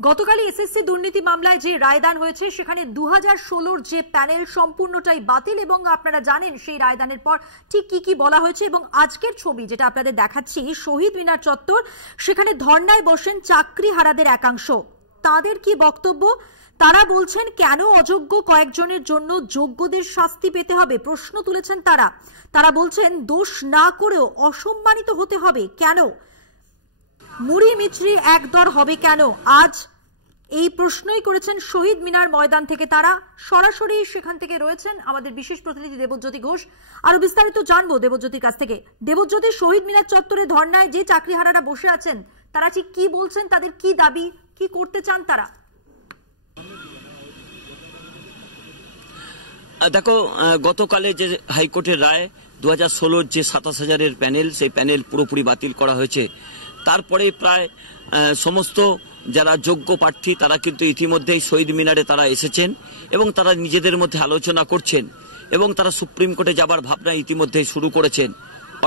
গতকাল এসএসসি দুর্নীতি মামলায় যে রায়দান হয়েছে সেখানে 2016 যে প্যানেল সম্পূর্ণটাই বাতিল এবং আপনারা জানেন সেই রায়দানের পর ঠিক কি বলা হয়েছে। এবং আজকের ছবি যেটা আপনাদের দেখাচ্ছি, শহীদ মিনার চত্বর, সেখানে ধর্নায় বসেন চাকরিহারাদের একাংশ। তাদের কি বক্তব্য? তারা বলছেন কেন অযোগ্য কয়েকজনের জন্য যোগ্যদের শাস্তি পেতে হবে, প্রশ্ন তুলেছেন তারা বলছেন দোষ না করেও অসম্মানিত হতে হবে কেন, মুড়ি মিছরি একদর হবে কেন। আজ এই প্রশ্নই করেছেন শহীদ মিনার ময়দান থেকে তারা। সরাসরি সেখান থেকে রয়েছেন আমাদের বিশেষ প্রতিনিধি দেবজ্যোতি ঘোষ। আরো বিস্তারিত জানবো দেবজ্যোতির কাছ থেকে। দেবজ্যোতি, শহীদ মিনার চত্বরে ধর্নায় যে চাকরিহারারা বসে আছেন তারা ঠিক কি বলছেন, তাদের কি দাবি, কি করতে চান তারা? দেখো, গতকালে যে হাইকোর্টের রায় 2016 যে 27,000-এর প্যানেল, সেই প্যানেল পুরোপুরি বাতিল করা হয়েছে। তারপরে প্রায় সমস্ত যারা যোগ্য প্রার্থী তারা কিন্তু ইতিমধ্যেই শহীদ মিনারে তারা এসেছেন এবং তারা নিজেদের মধ্যে আলোচনা করছেন এবং তারা সুপ্রিম কোর্টে যাবার ভাবনা ইতিমধ্যেই শুরু করেছেন।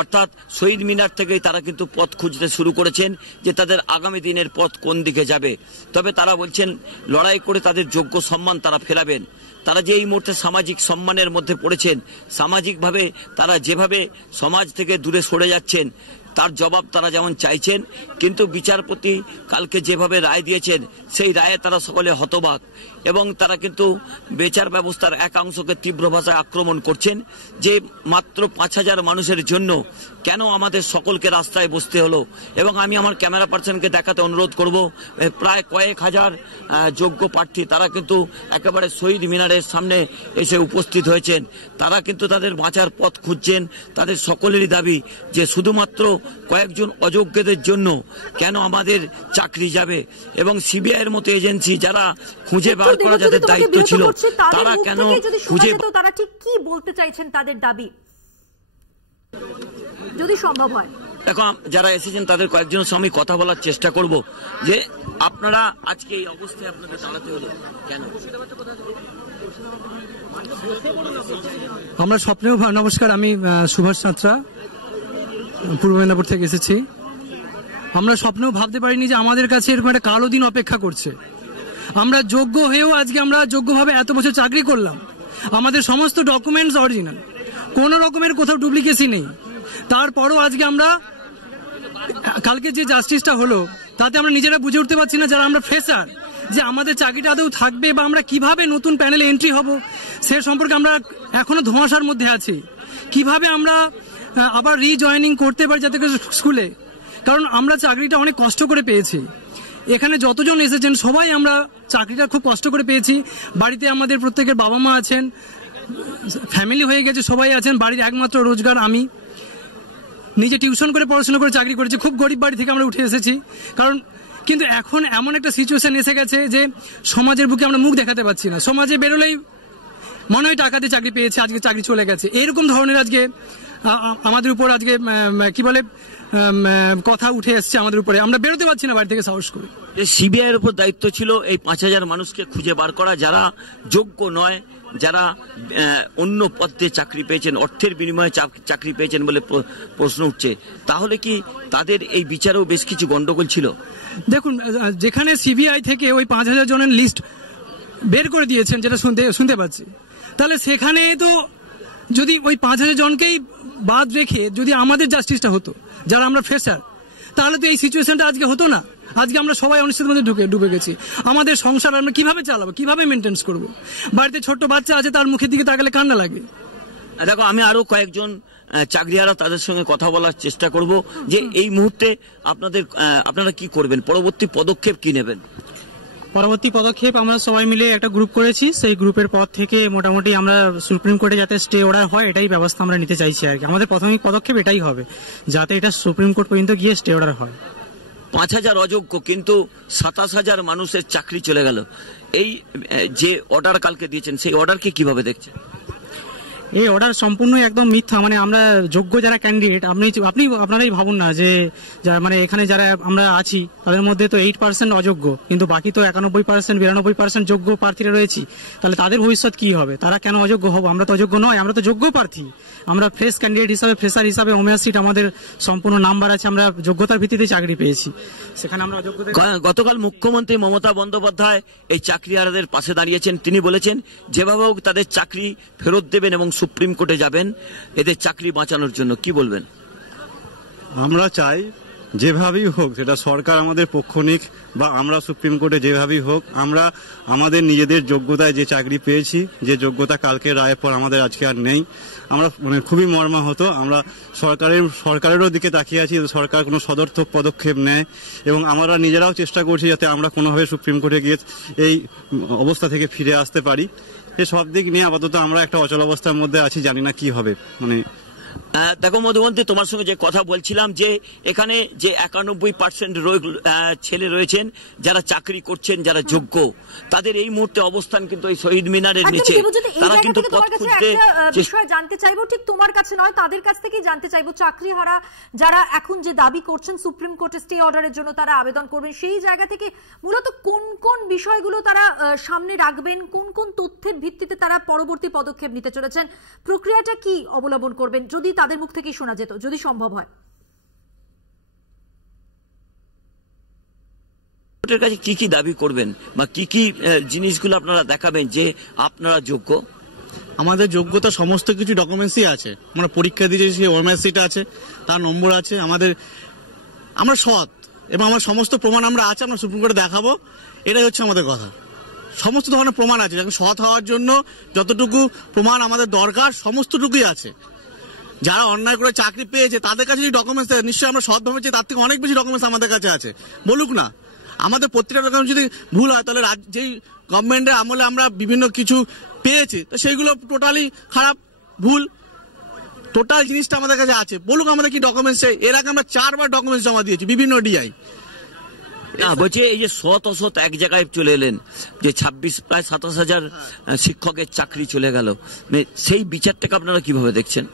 অর্থাৎ শহীদ মিনার থেকেই তারা কিন্তু পথ খুঁজতে শুরু করেছেন যে তাদের আগামী দিনের পথ কোন দিকে যাবে। তবে তারা বলছেন লড়াই করে তাদের যোগ্য সম্মান তারা ফেরাবেন। তারা যে এই মুহূর্তে সামাজিক সম্মানের মধ্যে পড়েছেন, সামাজিকভাবে তারা যেভাবে সমাজ থেকে দূরে সরে যাচ্ছেন তার জবাব তারা যেমন চাইছেন, কিন্তু বিচারপতি কালকে যেভাবে রায় দিয়েছেন সেই রায়ে তারা সকলে হতবাক এবং তারা কিন্তু বিচার ব্যবস্থার একাংশকে তীব্র ভাষায় আক্রমণ করছেন যে মাত্র 5,000 মানুষের জন্য কেন আমাদের সকলকে রাস্তায় বসতে হলো। এবং আমি আমার ক্যামেরা পার্সনকে দেখাতে অনুরোধ করব, প্রায় কয়েক হাজার যোগ্য প্রার্থী তারা কিন্তু একেবারে শহীদ মিনারের সামনে এসে উপস্থিত হয়েছেন। তারা কিন্তু তাদের বাঁচার পথ খুঁজছেন। তাদের সকলেরই দাবি যে শুধুমাত্র কয়েকজন অযোগ্যদের জন্য কেন আমাদের চাকরি যাবে এবং সিবিআইয়ের মতো এজেন্সি যারা খুঁজে বার করা যাদের দায়িত্ব ছিল তারা কেন খুঁজে, তারা ঠিক কি বলতে চাইছেন, তাদের দাবি যদি সম্ভব হয়। দেখো, যারা এসেছেন তাদের কয়েকজনের সঙ্গে কথা বলার চেষ্টা করব যে আপনারা আজকে এই অবস্থায় আপনাদের দাঁড়াতে হলো কেন। আমরা স্বপ্নেও, নমস্কার, আমি সুভাষ সাঁতরা, পূর্ব মেদিনীপুর থেকে এসেছি। আমরা স্বপ্নেও ভাবতে পারিনি যে আমাদের কাছে এরকম একটা কালো দিন অপেক্ষা করছে। আমরা যোগ্য হয়েও আজকে আমরা যোগ্যভাবে এত বছর চাকরি করলাম, আমাদের সমস্ত ডকুমেন্টস অরিজিনাল, কোনো রকমের কোথাও ডুপ্লিকেসি নেই। তারপরও আজকে আমরা কালকে যে জাস্টিসটা হলো তাতে আমরা নিজেরা বুঝে উঠতে পারছি না যারা আমরা ফ্রেশার, যে আমাদের চাকরিটা আদৌ থাকবে বা আমরা কিভাবে নতুন প্যানেলে এন্ট্রি হব সে সম্পর্কে আমরা এখনো ধোঁয়াশার মধ্যে আছি। কিভাবে আমরা আবার রিজয়েনিং করতে পারি যাতে স্কুলে, কারণ আমরা চাকরিটা অনেক কষ্ট করে পেয়েছি। এখানে যতজন এসেছেন সবাই আমরা চাকরিটা খুব কষ্ট করে পেয়েছি। বাড়িতে আমাদের প্রত্যেকের বাবা মা আছেন, ফ্যামিলি হয়ে গেছে, সবাই আছেন। বাড়ির একমাত্র রোজগার আমি, নিজে টিউশন করে পড়াশোনা করে চাকরি করেছি। খুব গরিব বাড়ি থেকে আমরা উঠে এসেছি। কিন্তু এখন এমন একটা সিচুয়েশন এসে গেছে যে সমাজের বুকে আমরা মুখ দেখাতে পারছি না। সমাজে বেরোলেই মনে হয় টাকা দিয়ে চাকরি পেয়েছে, আজকে চাকরি চলে গেছে, এরকম ধরনের আজকে আমাদের উপর আজকে কি বলে কথা উঠে এসছে আমাদের উপরে। আমরা বেরোতে পারছি না বাড়ি থেকে সাহস করে। সিবিআই এর উপর দায়িত্ব ছিল এই 5,000 মানুষকে খুঁজে বার করা যারা যোগ্য নয়, যারা অন্য পদে চাকরি পেয়েছেন, অর্থের বিনিময়ে চাকরি পেয়েছেন বলে প্রশ্ন উঠছে। তাহলে কি তাদের এই বিচারেও বেশ কিছু গন্ডগোল ছিল? দেখুন, যেখানে সিবিআই থেকে ওই 5,000 জনের লিস্ট বের করে দিয়েছেন, যেটা শুনতে পাচ্ছি, তাহলে সেখানে তো যদি ওই 5,000 জনকেই বাদ রেখে যদি আমাদের জাস্টিসটা হতো যারা আমরা ফ্রেশার, তাহলে তো এই সিচুয়েশনটা আজকে হতো না। আজকে আমরা সবাই অনিশ্চিতের মধ্যে ডুবে গেছি। আমাদের সংসার আমরা কিভাবে চালাবো, কিভাবে মেনটেন্স করবো? বাড়িতে ছোট্ট বাচ্চা আছে, তার মুখের দিকে তাকালে কান্না লাগে। দেখো, আমি আরো কয়েকজন চাকরিহারা তাদের সঙ্গে কথা বলার চেষ্টা করব যে এই মুহূর্তে আপনারা কি করবেন, পরবর্তী পদক্ষেপ কি নেবেন। পরবর্তী পদক্ষেপ আমরা সবাই মিলে একটা গ্রুপ করেছি। সেই গ্রুপের পর থেকে মোটামুটি আমরা সুপ্রিম কোর্টে যাতে স্টে অর্ডার হয় এটাই ব্যবস্থা আমরা নিতে চাইছি আর কি। আমাদের প্রাথমিক পদক্ষেপ এটাই হবে, যাতে এটা সুপ্রিম কোর্ট পর্যন্ত গিয়ে স্টে অর্ডার হয়। 5,000 অযোগ্য কিন্তু 27,000 মানুষের চাকরি চলে গেল। এই যে অর্ডার কালকে দিয়েছেন সেই অর্ডারকে কিভাবে দেখছেন? এই অর্ডার সম্পূর্ণই একদম মিথ্যা। মানে আমরা যোগ্য যারা ক্যান্ডিডেট, আপনি আপনারাই ভাবুন না যে মানে এখানে যারা আমরা আছি তাদের মধ্যে তো 8% অযোগ্য, কিন্তু বাকি তো 91% 92% যোগ্য প্রার্থীরা রয়েছি। তাহলে তাদের ভবিষ্যৎ কি হবে? তারা কেন অযোগ্য হবো? আমরা তো অযোগ্য নয়, আমরা তো যোগ্য প্রার্থী। আমরা ফ্রেশ ক্যান্ডিডেট হিসাবে, ফ্রেশার হিসাবে ওমেয়া সিট আমাদের সম্পূর্ণ নাম্বার আছে, আমরা যোগ্যতার ভিত্তিতে চাকরি পেয়েছি, সেখানে আমরা অযোগ্য। গতকাল মুখ্যমন্ত্রী মমতা বন্দ্যোপাধ্যায় এই চাকরিহারাদের পাশে দাঁড়িয়েছেন। তিনি বলেছেন যেভাবে হোক তাদের চাকরি ফেরত দেবেন এবং সুপ্রিম কোর্টে যাবেন এদের চাকরি বাঁচানোর জন্য। কি বলবেন? আমরা চাই যেভাবেই হোক, সেটা সরকার আমাদের পক্ষ নিক বা আমরা সুপ্রিম কোর্টে যেভাবেই হোক, আমরা আমাদের নিজেদের যোগ্যতায় যে চাকরি পেয়েছি, যে যোগ্যতা কালকে রায়ের পর আমাদের আজকে আর নেই, আমরা মানে খুবই মর্মাহত। আমরা সরকারেরও দিকে তাকিয়ে আছি, সরকার কোনো সদর্থক পদক্ষেপ নেয়, এবং আমরা নিজেরাও চেষ্টা করছি যাতে আমরা কোনোভাবে সুপ্রিম কোর্টে গিয়ে এই অবস্থা থেকে ফিরে আসতে পারি। এই সব দিক নিয়ে আপাতত আমরা একটা অচল অবস্থার মধ্যে আছি, জানি না কি হবে। মানে দেখো মধুমন্তী, তোমার সঙ্গে যে কথা বলছিলাম যে এখানে যে 91% ছেলে রয়েছেন যারা চাকরি করছেন, যারা যোগ্য, তাদের এই মুহূর্তে অবস্থান কিন্তু এই শহীদ মিনারের নিচে। তারা কিন্তু পথ খুঁজতে বিষয় জানতে চাইবো, ঠিক তোমার কাছে নয়, তাদের কাছ থেকেই জানতে চাইবো, চাকরিহারা যারা এখন যে দাবি করছেন সুপ্রিম কোর্টে স্টে অর্ডারের জন্য তারা আবেদন করবেন, সেই জায়গা থেকে মূলত কোন কোন বিষয়গুলো তারা সামনে রাখবেন, কোন কোন তথ্যের ভিত্তিতে তারা পরবর্তী পদক্ষেপ নিতে চলেছেন, প্রক্রিয়াটা কি অবলম্বন করবেন, যদি তাদের মুখ থেকেই শোনা যেত, যদি সম্ভব হয়। কোর্টের কাছে কি কি দাবি করবেন বা কি কি জিনিসগুলো আপনারা দেখাবেন যে আপনারা যোগ্য? আমাদের যোগ্যতা সমস্ত কিছু ডকুমেন্টসই আছে, আমরা পরীক্ষা দিয়েছি, ওএমএস সিট আছে, তার নম্বর আছে, আমরা সৎ এবং আমার সমস্ত প্রমাণ আমরা আছে, আমরা সুপ্রিম কোর্টে দেখাবো। এটাই হচ্ছে আমাদের কথা। সমস্ত ধরনের প্রমাণ আছে, সৎ হওয়ার জন্য যতটুকু প্রমাণ আমাদের দরকার সমস্তটুকুই আছে। যারা অন্যায় করে চাকরি পেয়েছে তাদের কাছে যে ডকুমেন্টস থাকে, নিশ্চয়ই আমরা সৎ ভেবেছি, তার থেকে অনেক বেশি ডকুমেন্টস আমাদের কাছে আছে, বলুক না। আমাদের প্রত্যেকটা ডকুমেন্ট যদি ভুল হয়, তাহলে যেই গভর্নমেন্টের আমলে আমরা বিভিন্ন কিছু পেয়েছি, তো সেইগুলো টোটালি খারাপ, ভুল। টোটাল জিনিসটা আমাদের কাছে আছে, বলুক আমাদের কি ডকুমেন্টস। এর আগে আমরা 4 বার ডকুমেন্টস জমা দিয়েছি বিভিন্ন ডিআই। বলছি এই যে সৎ অসৎ এক জায়গায় চলে এলেন, যে প্রায় 27,000 শিক্ষকের চাকরি চলে গেল, সেই বিচারটাকে আপনারা কিভাবে দেখছেন?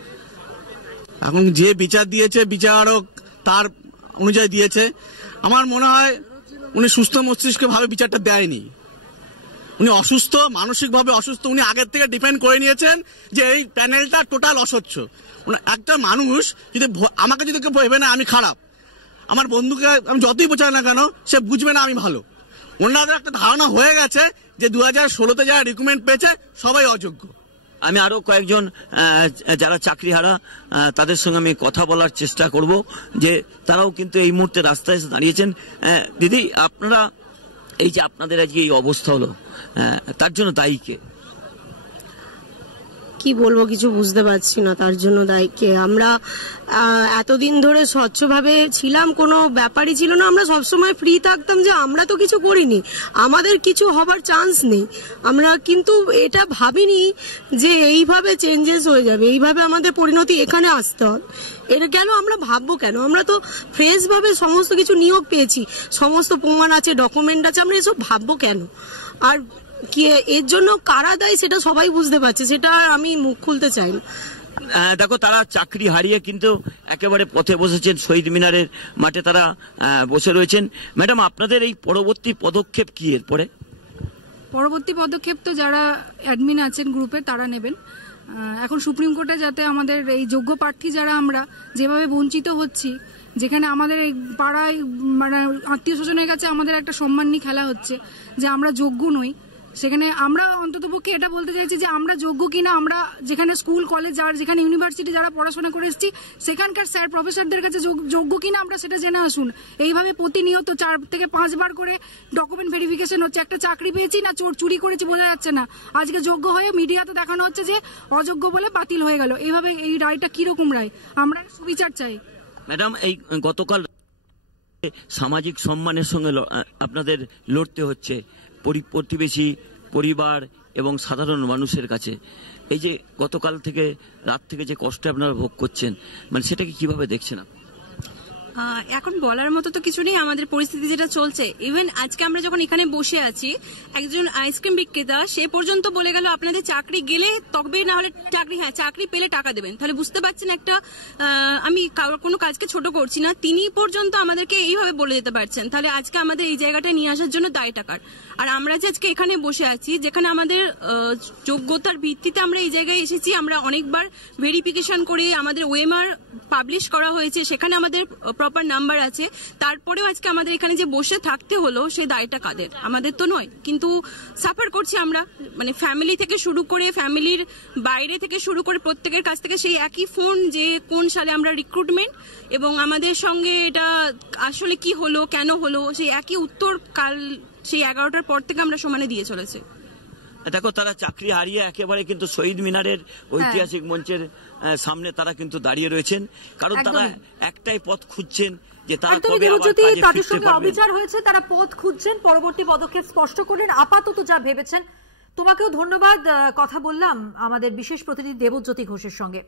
এখন যে বিচার দিয়েছে বিচারক তার অনুযায়ী দিয়েছে। আমার মনে হয় উনি সুস্থ মস্তিষ্কে ভাবে বিচারটা দেয়নি, উনি অসুস্থ, মানসিকভাবে অসুস্থ। উনি আগের থেকে ডিপেন্ড করে নিয়েছেন যে এই প্যানেলটা টোটাল অস্বচ্ছ। একটা মানুষ যদি আমাকে যদি কেউ ভেবে না আমি খারাপ, আমার বন্ধুকে আমি যতই বোঝাই না কেন, সে বুঝবে না আমি ভালো। ওনাদের একটা ধারণা হয়ে গেছে যে 2016-তে যারা রিক্রুটমেন্ট পেয়েছে সবাই অযোগ্য। আমি আরো কয়েকজন যারা চাকরিহারা তাদের সঙ্গে আমি কথা বলার চেষ্টা করব, যে তারাও কিন্তু এই মুহূর্তে রাস্তায় এসে দাঁড়িয়েছেন। দিদি, আপনারা এই যে আপনাদের আজকে এই অবস্থা হলো, তার জন্য দায়ী কে? কি বলবো, কিছু বুঝতে পারছি না তার জন্য দায়ী কে। আমরা এতদিন ধরে স্বচ্ছভাবে ছিলাম, কোনো ব্যাপারই ছিল না, আমরা সবসময় ফ্রি থাকতাম যে আমরা তো কিছু করিনি, আমাদের কিছু হবার চান্স নেই। আমরা কিন্তু এটা ভাবিনি যে এইভাবে চেঞ্জেস হয়ে যাবে, এইভাবে আমাদের পরিণতি এখানে আসতে হবে। এটা কেন আমরা ভাববো কেন? আমরা তো ফ্রেশ ভাবে সমস্ত কিছু নিয়োগ পেয়েছি, সমস্ত প্রমাণ আছে, ডকুমেন্ট আছে, আমরা এসব ভাববো কেন? আর কি এর জন্য কারা দায়ী সেটা সবাই বুঝতে পারছে, সেটা আমি মুখ খুলতে চাই না। দেখো, তারা চাকরি হারিয়ে কিন্তু একেবারে পথে বসেছেন, শহীদ মিনারের মাঠে তারা বসে রয়েছেন। ম্যাডাম, আপনাদের এই পরবর্তী পদক্ষেপ কি? এরপরে পরবর্তী পদক্ষেপ তো যারা অ্যাডমিন আছেন গ্রুপে তারা নেবেন। এখন সুপ্রিম কোর্টে যাতে আমাদের এই যোগ্য প্রার্থী যারা আমরা যেভাবে বঞ্চিত হচ্ছি, যেখানে আমাদের এই পাড়ায় মানে আত্মীয় স্বজনের কাছে আমাদের একটা সম্মান নিয়ে খেলা হচ্ছে যে আমরা যোগ্য নই, সেখানে আমরা অন্ততপক্ষে এটা বলতে চাইছি যে আমরা যোগ্য কিনা। আমরা যেখানে স্কুল কলেজ যেখানে ইউনিভার্সিটি যারা পড়াশোনা করে এসেছি সেখানকার স্যার প্রফেসরদের কাছে যোগ্য কিনা আমরা সেটা জেনে আসুন। এইভাবে প্রতিনিয়ত 4 থেকে 5 বার করে ডকুমেন্ট ভেরিফিকেশন হচ্ছে, একটা চাকরি পেয়েছি না চুরি করেছি বোঝা যাচ্ছে না, আজকে যোগ্য হয়ে মিডিয়াতে দেখানো হচ্ছে যে অযোগ্য বলে বাতিল হয়ে গেল। এইভাবে এই রায়টা কিরকম রায়? আমরা সুবিচার চাই। ম্যাডাম, এই গতকাল সামাজিক সম্মানের সঙ্গে আপনাদের লড়তে হচ্ছে প্রতিবেশী, পরিবার এবং সাধারণ মানুষের কাছে। এই যে গতকাল থেকে রাত থেকে যে কষ্ট আপনারা ভোগ করছেন, মানে সেটাকে কিভাবে দেখছেন? এখন বলার মতো তো কিছু নেই, আমাদের পরিস্থিতি যেটা চলছে। ইভেন আজকে আমরা যখন এখানে বসে আছি, একজন আইসক্রিম বিক্রেতা সে পর্যন্ত বলে গেল আপনাদের চাকরি গেলে তবে না হলে চাকরি, হ্যাঁ চাকরি পেলে টাকা দেবেন। তাহলে বুঝতে পারছেন একটা, আমি কোনো কাজকে ছোট করছি না, তিনি পর্যন্ত আমাদেরকে এইভাবে বলে দিতে পারছেন। তাহলে আজকে আমাদের এই জায়গাটায় নিয়ে আসার জন্য দায় টাকার। আর আমরা যে আজকে এখানে বসে আছি, যেখানে আমাদের যোগ্যতার ভিত্তিতে আমরা এই জায়গায় এসেছি, আমরা অনেকবার ভেরিফিকেশন করে আমাদের ওএমআর পাবলিশ করা হয়েছে, সেখানে আমাদের প্রপার নাম্বার আছে, তারপরেও আজকে আমাদের এখানে যে বসে থাকতে হলো সেই দায়টা কাদের? আমাদের তো নয়, কিন্তু সাফার করছি আমরা। মানে ফ্যামিলি থেকে শুরু করে, ফ্যামিলির বাইরে থেকে শুরু করে প্রত্যেকের কাছ থেকে সেই একই ফোন যে কোন সালে আমরা রিক্রুটমেন্ট, এবং আমাদের সঙ্গে এটা আসলে কি হলো, কেন হলো, সেই একই উত্তর কাল সেই 11টার পর থেকে আমরা সমানে দিয়ে চলেছে। দেখো, তারা চাকরি হারিয়ে একেবারে কিন্তু শহীদ মিনারের ঐতিহাসিক মঞ্চের সামনে তারা কিন্তু দাঁড়িয়ে রয়েছেন, কারণ তারা একটাই পথ খুঁজছেন যে তারা কবে আবার কাজে ফিরতে তাদের সঙ্গে অবিচার হয়েছে, তারা পথ খুঁজছেন, পরবর্তী পদক্ষেপ স্পষ্ট করলেন, আপাতত যা ভেবেছেন। তোমাকেও ধন্যবাদ, কথা বললাম আমাদের বিশেষ প্রতিনিধি দেবজ্যোতি ঘোষের সঙ্গে।